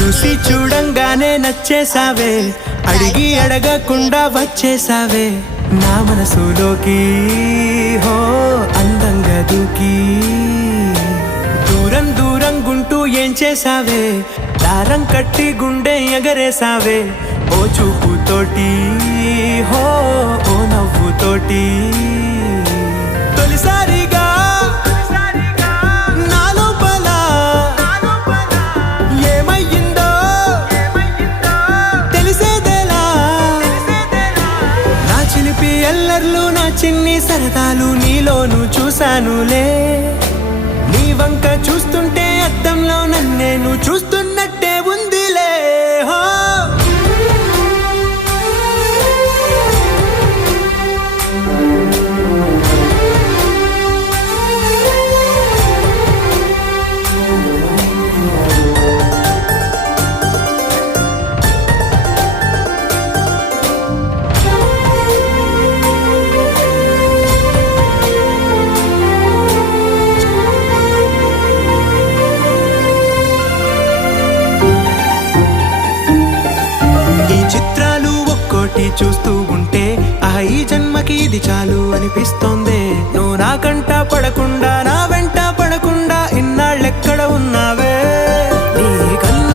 చూసి చూడంగానే నచ్చేసావే, అడిగి అడగకుండా వచ్చేసావే నా మనసులోకి. హో అందంగా దూకి దూరం దూరం గుంటూ ఏం చేసావే, దారం కట్టి గుండె ఎగరేసావే ఓ చూపుతోటి, హో ఓ నవ్వుతోటి. తొలిసారిగా నా లోపల ఏమయ్యిందో తెలిసేదేలా. నా చిలిపి ఎల్లర్లు నా చిన్ని సరదాలు నీలోను చూశానులే. నీ వంక చూస్తుంటే అద్దంలో నన్నేను చూస్తున్నట్టే ఉందిలే. హో చూస్తూ ఉంటే ఈ జన్మకి ఇది చాలు అనిపిస్తోంది. నువ్వు నా కంట పడకుండా